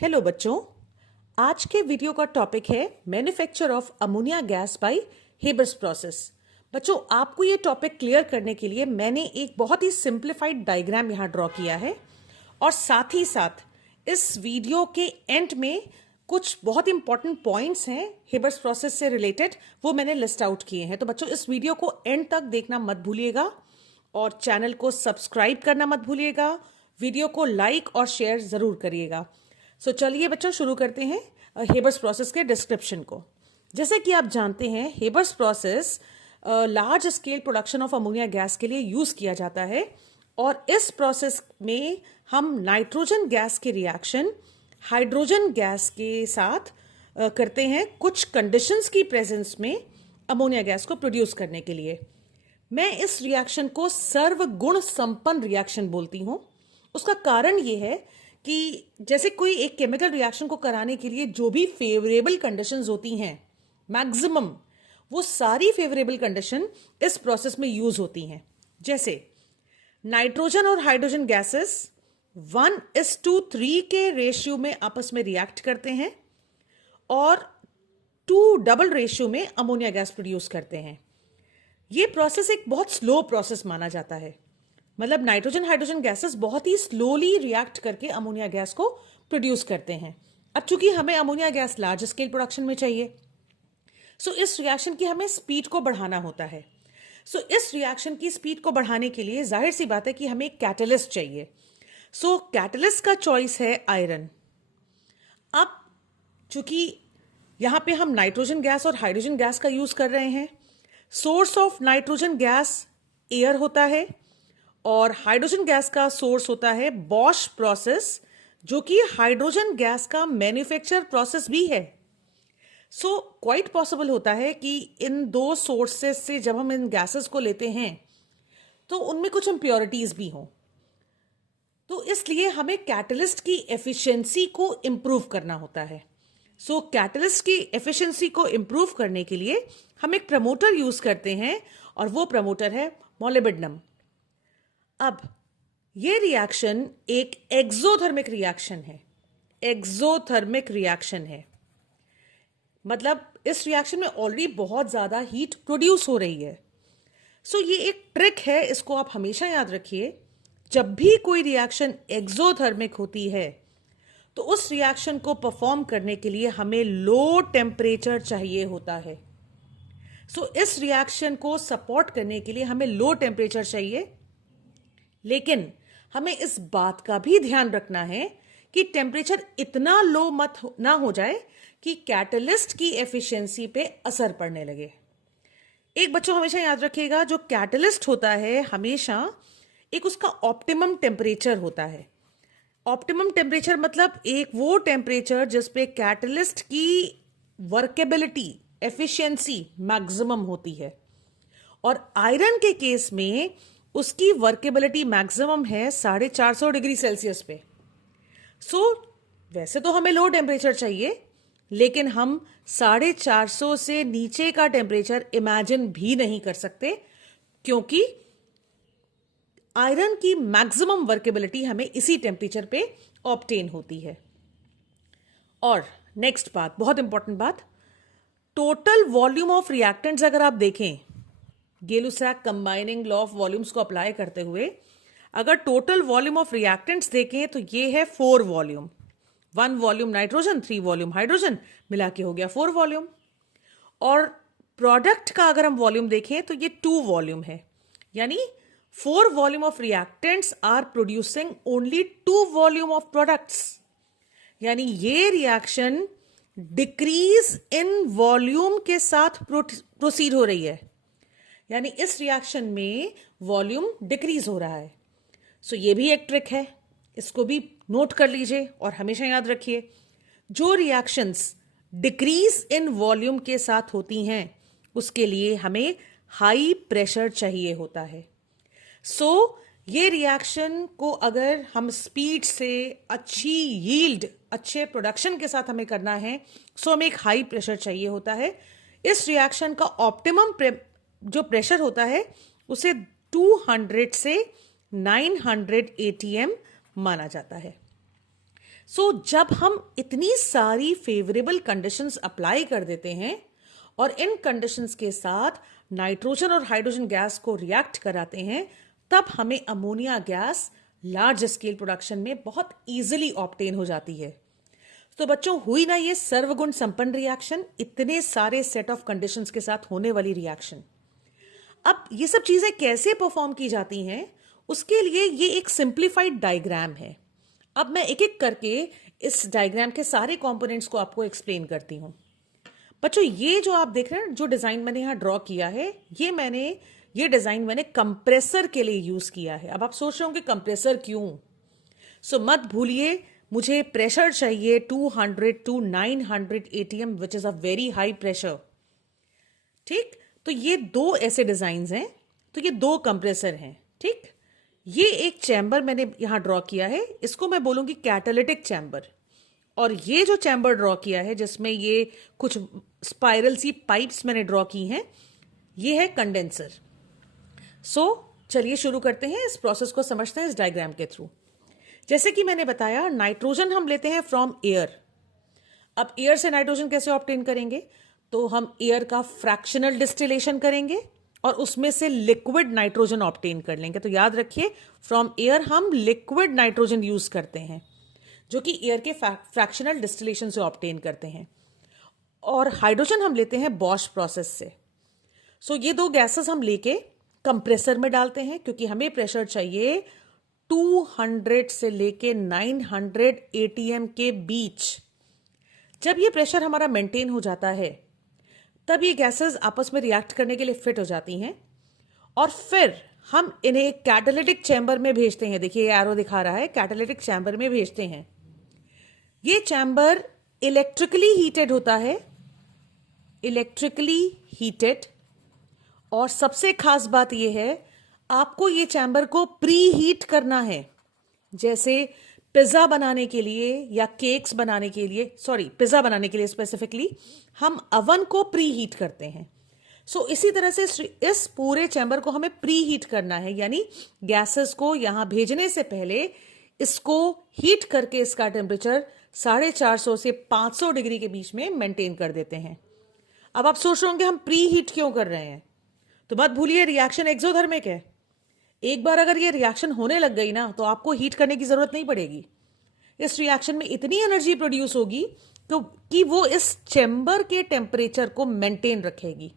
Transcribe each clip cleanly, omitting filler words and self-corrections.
Hello बच्चों, आज के वीडियो का टॉपिक है manufacture of ammonia gas by Haber's process. बच्चों, आपको ये टॉपिक क्लियर करने के लिए मैंने एक बहुत ही सिंप्लीफाइड डायग्राम यहाँ ड्रॉ किया है और साथ ही साथ इस वीडियो के एंड में कुछ बहुत इंपॉर्टेंट पॉइंट्स हैं हेबर्स प्रोसेस से रिलेटेड, वो मैंने लिस्ट आउट किए हैं। तो बच्चों, इस वीडियो को एंड तक देखना मत भूलिएगा और चैनल को सब्सक्राइब करना मत भूलिएगा। वीडियो को लाइक और शेयर जरूर करिएगा। सो चलिए बच्चों, शुरू करते हैं हेबर्स प्रोसेस के डिस्क्रिप्शन को। जैसे कि आप जानते हैं, Haber's process large scale production of ammonia gas के लिए यूज किया जाता है और इस प्रोसेस में हम नाइट्रोजन गैस के रिएक्शन हाइड्रोजन गैस के साथ करते हैं कुछ कंडीशंस की प्रेजेंस में अमोनिया गैस को प्रोड्यूस करने के लिए। मैं इस रिएक्शन को सर्वगुण संपन्न रिएक्शन बोलती हूं। उसका कारण यह है कि जैसे कोई एक केमिकल रिएक्शन को कराने के लिए जो भी फेवरेबल कंडीशंस होती हैं, मैक्सिमम वो सारी फेवरेबल कंडीशन इस प्रोसेस में यूज होती हैं। जैसे नाइट्रोजन और हाइड्रोजन गैसेस 1:3 के रेशियो में आपस में रिएक्ट करते हैं और 2 डबल रेशियो में अमोनिया गैस प्रोड्यूस करते हैं। ये प्रोसेस एक बहुत स्लो प्रोसेस माना जाता है। मतलब नाइट्रोजन हाइड्रोजन गैसेस बहुत ही स्लोली रिएक्ट करके अमोनिया गैस को प्रोड्यूस करते हैं। अब चूंकि हमें ammonia gas large scale production में चाहिए, सो इस रिएक्शन की हमें स्पीड को बढ़ाना होता है। सो इस रिएक्शन की स्पीड को बढ़ाने के लिए जाहिर सी बात है कि हमें एक कैटलिस्ट चाहिए। सो कैटलिस्ट का चॉइस है आयरन। अब चूंकि यहां पे हम नाइट्रोजन गैस और हाइड्रोजन गैस का यूज कर रहे हैं, source of nitrogen gas air होता है और हाइड्रोजन गैस का सोर्स होता है बॉश प्रोसेस, जो कि हाइड्रोजन गैस का मैन्युफैक्चर प्रोसेस भी है। सो क्वाइट पॉसिबल होता है कि इन दो सोर्सेस से जब हम इन गैसेस को लेते हैं तो उनमें कुछ इम्प्योरिटीज भी हों। तो इसलिए हमें कैटलिस्ट की एफिशिएंसी को इंप्रूव करना होता है। सो कैटलिस्ट की एफिशिएंसी को इंप्रूव करने के लिए हम एक प्रमोटर यूज करते हैं और वो प्रमोटर है मोलिब्डेनम। अब ये रिएक्शन एक एक्सोथर्मिक रिएक्शन है। एक्सोथर्मिक रिएक्शन है मतलब इस रिएक्शन में ऑलरेडी बहुत ज्यादा हीट प्रोड्यूस हो रही है। सो ये एक ट्रिक है, इसको आप हमेशा याद रखिए। जब भी कोई रिएक्शन एक्सोथर्मिक होती है तो उस रिएक्शन को परफॉर्म करने के लिए हमें लो टेम्परेचर चाहिए होता है। सो इस रिएक्शन को सपोर्ट करने के लिए हमें लो टेम्परेचर चाहिए, लेकिन हमें इस बात का भी ध्यान रखना है कि टेम्परेचर इतना लो ना हो जाए कि कैटलिस्ट की एफिशिएंसी पे असर पड़ने लगे। एक बच्चों हमेशा याद रखिएगा, जो कैटलिस्ट होता है हमेशा एक उसका ऑप्टिमम टेम्परेचर होता है। ऑप्टिमम टेम्परेचर मतलब एक वो टेम्परेचर जिस पे कैटलिस्ट की वर्केबिलिटी एफिशिएंसी मैक्सिमम होती है। और आयरन के केस में उसकी वर्केबिलिटी मैक्सिमम है 450 डिग्री सेल्सियस पे। सो वैसे तो हमें लो टेम्परेचर चाहिए, लेकिन हम 450 से नीचे का टेम्परेचर इमेजिन भी नहीं कर सकते, क्योंकि आयरन की मैक्सिमम वर्केबिलिटी हमें इसी टेम्परेचर पे ऑब्टेन होती है। और नेक्स्ट बात, बहुत इंपॉर्टेंट बात, टोटल वॉल्यूम ऑफ रिएक्टेंट्स अगर आप देखें, गेलुसैक कंबाइनिंग लॉ ऑफ वॉल्यूम्स को अप्लाई करते हुए अगर टोटल वॉल्यूम ऑफ रिएक्टेंट्स देखें तो ये है 4 volume. 1 volume nitrogen, 3 volume hydrogen, मिला के हो गया 4 वॉल्यूम। और प्रोडक्ट का अगर हम वॉल्यूम देखें तो ये 2 वॉल्यूम है, यानी 4 volume of reactants are producing only 2 volume of products. यानी ये रिएक्शन डिक्रीज इन वॉल्यूम के साथ प्रोसीड हो रही है, यानी इस रिएक्शन में वॉल्यूम डिक्रीज हो रहा है। सो ये भी एक ट्रिक है, इसको भी नोट कर लीजिए और हमेशा याद रखिए, जो रिएक्शंस डिक्रीज इन वॉल्यूम के साथ होती हैं उसके लिए हमें हाई प्रेशर चाहिए होता है। सो ये रिएक्शन को अगर हम स्पीड से अच्छी यील्ड, अच्छे प्रोडक्शन के साथ हमें करना है, सो हमें एक हाई प्रेशर चाहिए होता है। इस रिएक्शन का ऑप्टिमम जो प्रेशर होता है उसे 200 से 900 ATM माना जाता है। जब हम इतनी सारी फेवरेबल कंडीशंस अप्लाई कर देते हैं और इन कंडीशंस के साथ नाइट्रोजन और हाइड्रोजन गैस को रिएक्ट कराते हैं, तब हमें ammonia gas large scale production में बहुत इजीली ऑब्टेन हो जाती है। तो बच्चों, हुई ना ये सर्वगुण संपन्न रिएक्शन, इतने सारे सेट ऑफ कंडीशंस के साथ होने वाली रिएक्शन। अब ये सब चीजें कैसे परफॉर्म की जाती हैं, उसके लिए ये एक सिंप्लीफाइड डायग्राम है। अब मैं एक एक करके इस डायग्राम के सारे कंपोनेंट्स को आपको एक्सप्लेन करती हूं। बच्चों, ये जो आप देख रहे हैं, जो डिजाइन मैंने यहां ड्रॉ किया है, ये डिजाइन मैंने कंप्रेसर के लिए यूज किया है। अब आप सोच रहे होंगे कंप्रेसर क्यों? मत भूलिए, मुझे प्रेशर चाहिए 200 to 900 ATM, which is a very high pressure. ठीक, तो ये दो ऐसे डिजाइन हैं, तो ये दो कंप्रेसर हैं। ठीक, ये एक चैम्बर मैंने यहां ड्रॉ किया है, इसको मैं बोलूंगी कैटालिटिक चैम्बर। और ये जो चैम्बर ड्रॉ किया है, जिसमें ये कुछ स्पाइरल सी पाइप्स मैंने ड्रॉ की हैं, ये है कंडेंसर। चलिए शुरू करते हैं, इस प्रोसेस को समझते हैं इस डायग्राम के थ्रू। जैसे कि मैंने बताया, नाइट्रोजन हम लेते हैं फ्रॉम एयर। अब एयर से नाइट्रोजन कैसे ऑब्टेन करेंगे? तो हम एयर का फ्रैक्शनल डिस्टिलेशन करेंगे और उसमें से लिक्विड नाइट्रोजन ऑब्टेन कर लेंगे। तो याद रखिए, फ्रॉम एयर हम लिक्विड नाइट्रोजन यूज करते हैं, जो कि एयर के फ्रैक्शनल डिस्टिलेशन से ऑब्टेन करते हैं। और हाइड्रोजन हम लेते हैं बॉश प्रोसेस से। ये दो गैसेस हम लेके कंप्रेसर में डालते हैं, क्योंकि हमें प्रेशर चाहिए 200 से लेके 900 ATM के बीच। जब ये प्रेशर हमारा मेंटेन हो जाता है, तब ये गैसेस आपस में रिएक्ट करने के लिए फिट हो जाती हैं और फिर हम इन्हें कैटालिटिक चैम्बर में भेजते हैं। देखिए, ये एरो दिखा रहा है, कैटालिटिक चैम्बर में भेजते हैं। ये चैम्बर इलेक्ट्रिकली हीटेड होता है, इलेक्ट्रिकली हीटेड। और सबसे खास बात यह है, आपको ये चैम्बर को प्री हीट करना है। जैसे पिज्जा बनाने के लिए या केक्स बनाने के लिए, पिज्जा बनाने के लिए स्पेसिफिकली हम अवन को प्री हीट करते हैं। इसी तरह से इस पूरे चैम्बर को हमें प्री हीट करना है, यानी गैसेस को यहां भेजने से पहले इसको हीट करके इसका टेम्परेचर 450 से 500 डिग्री के बीच में मेंटेन कर देते हैं। अब आप सोच रहे होंगे हम प्री हीट क्यों कर रहे हैं? तो मत भूलिए, रिएक्शन एक्सोथर्मिक है। एक बार अगर ये रिएक्शन होने लग गई ना, तो आपको हीट करने की जरूरत नहीं पड़ेगी। इस रिएक्शन में इतनी एनर्जी प्रोड्यूस होगी तो कि वो इस चैम्बर के टेम्परेचर को मेंटेन रखेगी।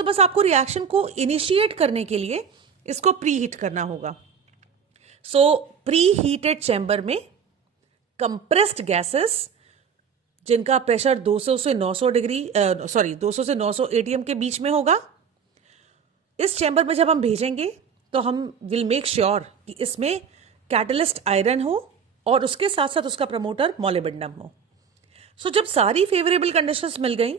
बस आपको रिएक्शन को इनिशिएट करने के लिए इसको प्री हीट करना होगा। प्री हीटेड चैम्बर में कंप्रेस्ड गैसेस, जिनका प्रेशर 200 से 900 ATM के बीच में होगा, इस चैम्बर में जब हम भेजेंगे तो हम विल मेक श्योर कि इसमें कैटलिस्ट आयरन हो और उसके साथ साथ उसका प्रमोटर मोलिब्डेनम हो। जब सारी फेवरेबल कंडीशंस मिल गई,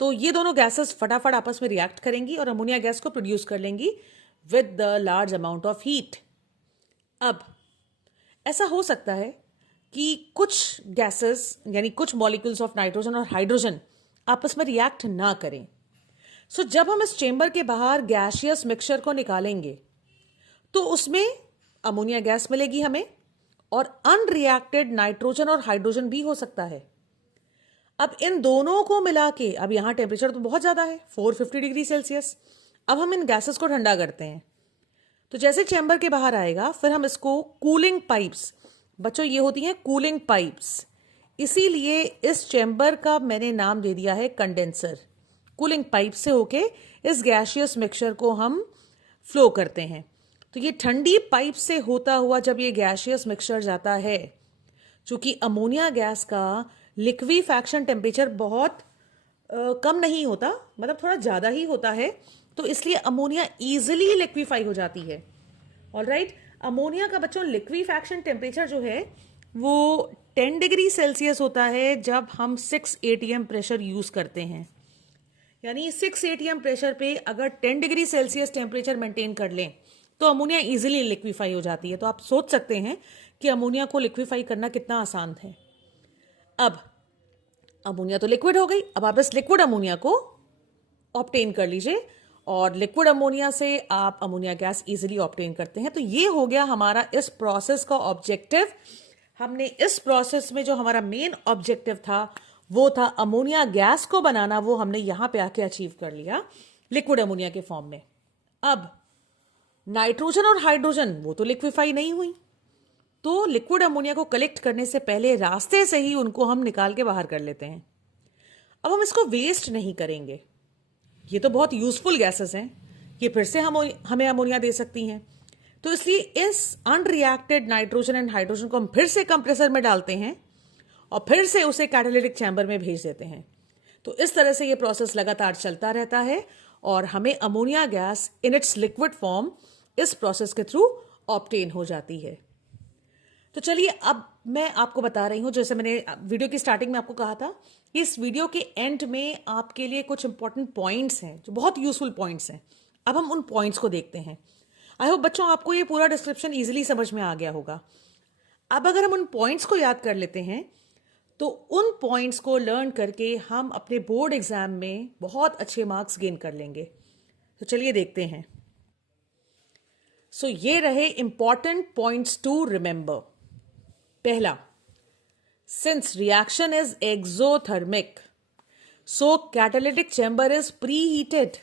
तो ये दोनों गैसेस फटाफट आपस में रिएक्ट करेंगी और अमोनिया गैस को प्रोड्यूस कर लेंगी with the large amount of heat. अब ऐसा हो सकता है कि कुछ गैसेस, यानी कुछ मॉलिक्यूल्स ऑफ नाइट्रोजन और हाइड्रोजन आपस में रिएक्ट ना करें। जब हम इस चेंबर के बाहर गैसियस मिक्सचर को निकालेंगे, तो उसमें अमोनिया गैस मिलेगी हमें, और अनरिएक्टेड नाइट्रोजन और हाइड्रोजन भी हो सकता है। अब इन दोनों को मिला के, अब यहां टेम्परेचर तो बहुत ज्यादा है, 450 डिग्री सेल्सियस। अब हम इन गैसेस को ठंडा करते हैं। तो जैसे चैम्बर के बाहर आएगा, फिर हम इसको कूलिंग पाइप्स, बच्चों ये होती हैं कूलिंग पाइप्स, इसीलिए इस चैम्बर का मैंने नाम दे दिया है कंडेंसर। कूलिंग पाइप से होके इस गैसियस मिक्सचर को हम फ्लो करते हैं। तो ये ठंडी पाइप से होता हुआ जब ये गैसियस मिक्सचर जाता है, चूंकि अमोनिया गैस का लिक्विफैक्शन टेम्परेचर बहुत कम नहीं होता, मतलब थोड़ा ज्यादा ही होता है, तो इसलिए अमोनिया इजिली लिक्विफाई हो जाती है। ऑलराइट, अमोनिया का बच्चों लिक्विफैक्शन टेम्परेचर जो है वो 10 डिग्री सेल्सियस होता है जब हम 6 ATM प्रेशर यूज करते हैं। यानी 6 ATM प्रेशर पे अगर 10 डिग्री सेल्सियस टेम्परेचर मेंटेन कर लें, तो अमोनिया इजीली लिक्विफाई हो जाती है। तो आप सोच सकते हैं कि अमोनिया को लिक्विफाई करना कितना आसान है। अब अमोनिया तो लिक्विड हो गई, अब आप इस लिक्विड अमोनिया को ऑब्टेन कर लीजिए, और लिक्विड अमोनिया से आप अमोनिया गैस इजीली ऑब्टेन करते हैं। तो ये हो गया हमारा इस प्रोसेस का ऑब्जेक्टिव, हमने इस प्रोसेस में जो हमारा मेन ऑब्जेक्टिव था वो था अमोनिया गैस को बनाना, वो हमने यहां पे आके अचीव कर लिया लिक्विड अमोनिया के फॉर्म में। अब नाइट्रोजन और हाइड्रोजन वो तो लिक्विफाई नहीं हुई, तो लिक्विड अमोनिया को कलेक्ट करने से पहले रास्ते से ही उनको हम निकाल के बाहर कर लेते हैं। अब हम इसको वेस्ट नहीं करेंगे, ये तो बहुत यूजफुल गैसेस हैं, ये फिर से हमें अमोनिया दे सकती हैं। तो इसलिए इस अनरिएक्टेड नाइट्रोजन एंड हाइड्रोजन को हम फिर से कंप्रेसर में डालते हैं और फिर से उसे कैटालिटिक चैम्बर में भेज देते हैं। तो इस तरह से ये प्रोसेस लगातार चलता रहता है और हमें ammonia gas in its liquid form इस प्रोसेस के थ्रू ऑब्टेन हो जाती है। तो चलिए अब मैं आपको बता रही हूं, जैसे मैंने वीडियो की स्टार्टिंग में आपको कहा था, इस वीडियो के एंड में आपके लिए कुछ इंपॉर्टेंट पॉइंट्स हैं जो बहुत यूजफुल पॉइंट्स हैं। अब हम उन पॉइंट्स को देखते हैं। आई होप बच्चों आपको ये पूरा डिस्क्रिप्शन इजीली समझ में आ गया होगा। अब अगर हम उन पॉइंट्स को याद कर लेते हैं तो उन पॉइंट्स को लर्न करके हम अपने बोर्ड एग्जाम में बहुत अच्छे मार्क्स गेन कर लेंगे। तो चलिए देखते हैं। सो ये रहे इंपॉर्टेंट पॉइंट्स टू रिमेंबर। पहला, since reaction is exothermic so catalytic chamber is preheated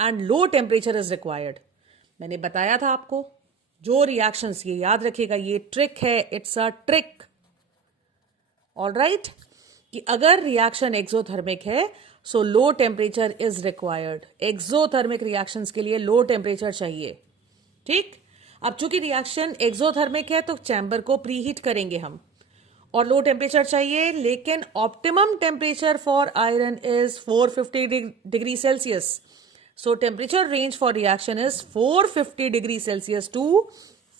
and low temperature is required. मैंने बताया था आपको, जो रिएक्शंस, ये याद रखिएगा, ये ट्रिक है, इट्स अ ट्रिक, ऑलराइट, कि अगर रिएक्शन एक्सोथर्मिक है so low temperature is required. Exothermic reactions के लिए लो टेम्परेचर चाहिए, ठीक। अब चूंकि रिएक्शन एक्सोथर्मिक है तो चैम्बर को प्रीहीट करेंगे हम और लो टेम्परेचर चाहिए, लेकिन optimum temperature for iron is 450 degree Celsius. So temperature range for reaction is 450 degree Celsius to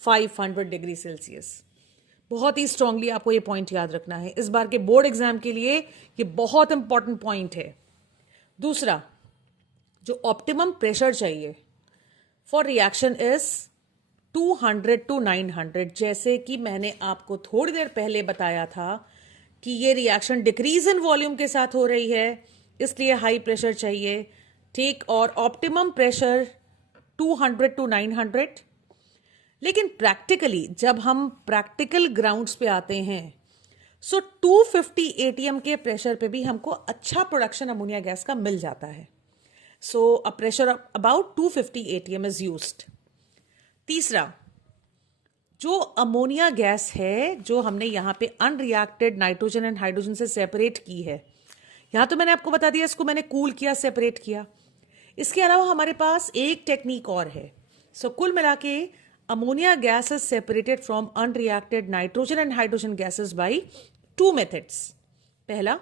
500 degree Celsius. बहुत ही स्ट्रांगली आपको ये पॉइंट याद रखना है, इस बार के बोर्ड एग्जाम के लिए ये बहुत इंपॉर्टेंट पॉइंट है। दूसरा, जो ऑप्टिमम प्रेशर चाहिए फॉर रिएक्शन इज 200 टू 900। जैसे कि मैंने आपको थोड़ी देर पहले बताया था कि ये रिएक्शन डिक्रीज इन वॉल्यूम के साथ हो रही है, इसलिए हाई प्रेशर चाहिए, ठीक। और ऑप्टिमम प्रेशर 200 टू 900। लेकिन प्रैक्टिकली जब हम प्रैक्टिकल ग्राउंड्स पे आते हैं सो 250 एटीएम के प्रेशर पे भी हमको अच्छा प्रोडक्शन अमोनिया गैस का मिल जाता है। So a pressure about 250 ATM is used. तीसरा, जो अमोनिया गैस है जो हमने यहाँ पे अनरिएक्टेड नाइट्रोजन एंड हाइड्रोजन से सेपरेट की है, यहाँ तो मैंने आपको बता दिया इसको मैंने कूल किया, सेपरेट किया। इसके अलावा हमारे पास एक टेक्निक और है। सो कुल मिला के ammonia gas is separated from unreacted nitrogen and hydrogen gases bye 2 methods. पहला,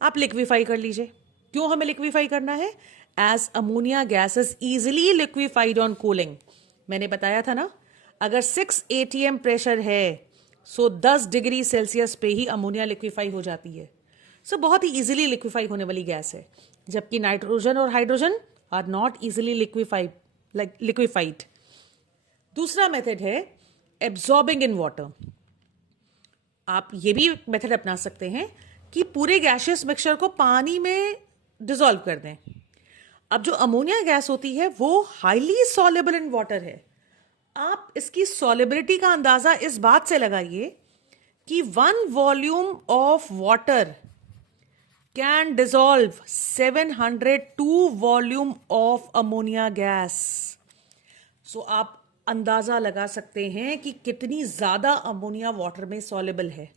आप लिक्विफाई कर लीजिए। क्यों हमें लिक्विफाई करना है? As ammonia gas is easily liquefied on cooling. मैंने बताया था ना, अगर 6 atm प्रेशर है सो 10 डिग्री सेल्सियस पे ही अमोनिया लिक्विफाई हो जाती है। सो बहुत ही इजीली लिक्विफाई होने वाली गैस है, जबकि नाइट्रोजन और hydrogen are not easily liquefied. दूसरा मेथड है एब्जॉर्बिंग इन वाटर। आप ये भी मेथड अपना सकते हैं कि पूरे गैसियस मिक्सचर को पानी में डिसॉल्व कर दें। अब जो अमोनिया गैस होती है वो हाईली सॉल्युबल इन वाटर है। आप इसकी सॉल्युबिलिटी का अंदाजा इस बात से लगाइए कि 1 volume of water can dissolve 702 volume of ammonia gas. So आप अंदाजा लगा सकते हैं कि कितनी ज्यादा अमोनिया वाटर में सॉल्युबल है।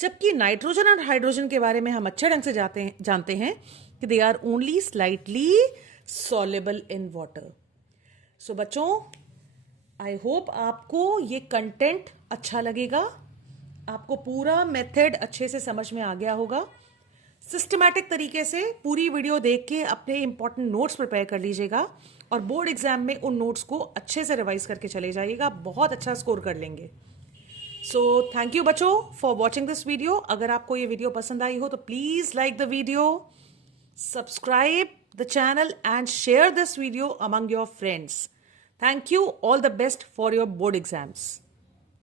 जबकि नाइट्रोजन और हाइड्रोजन के बारे में हम अच्छे ढंग से जानते हैं कि they are only slightly soluble in water. So बच्चों, आई होप आपको ये कंटेंट अच्छा लगेगा, आपको पूरा मेथड अच्छे से समझ में आ गया होगा। सिस्टमैटिक तरीके से पूरी वीडियो देख के अपने इंपॉर्टेंट नोट्स प्रिपेयर कर लीजिएगा और बोर्ड एग्जाम में उन नोट्स को अच्छे से रिवाइज करके चले जाइएगा, बहुत अच्छा स्कोर कर लेंगे। सो थैंक यू बच्चों फॉर वॉचिंग दिस वीडियो। अगर आपको ये वीडियो पसंद आई हो तो please like the video, subscribe the channel and share this video among your friends. Thank you. All the best for your board exams.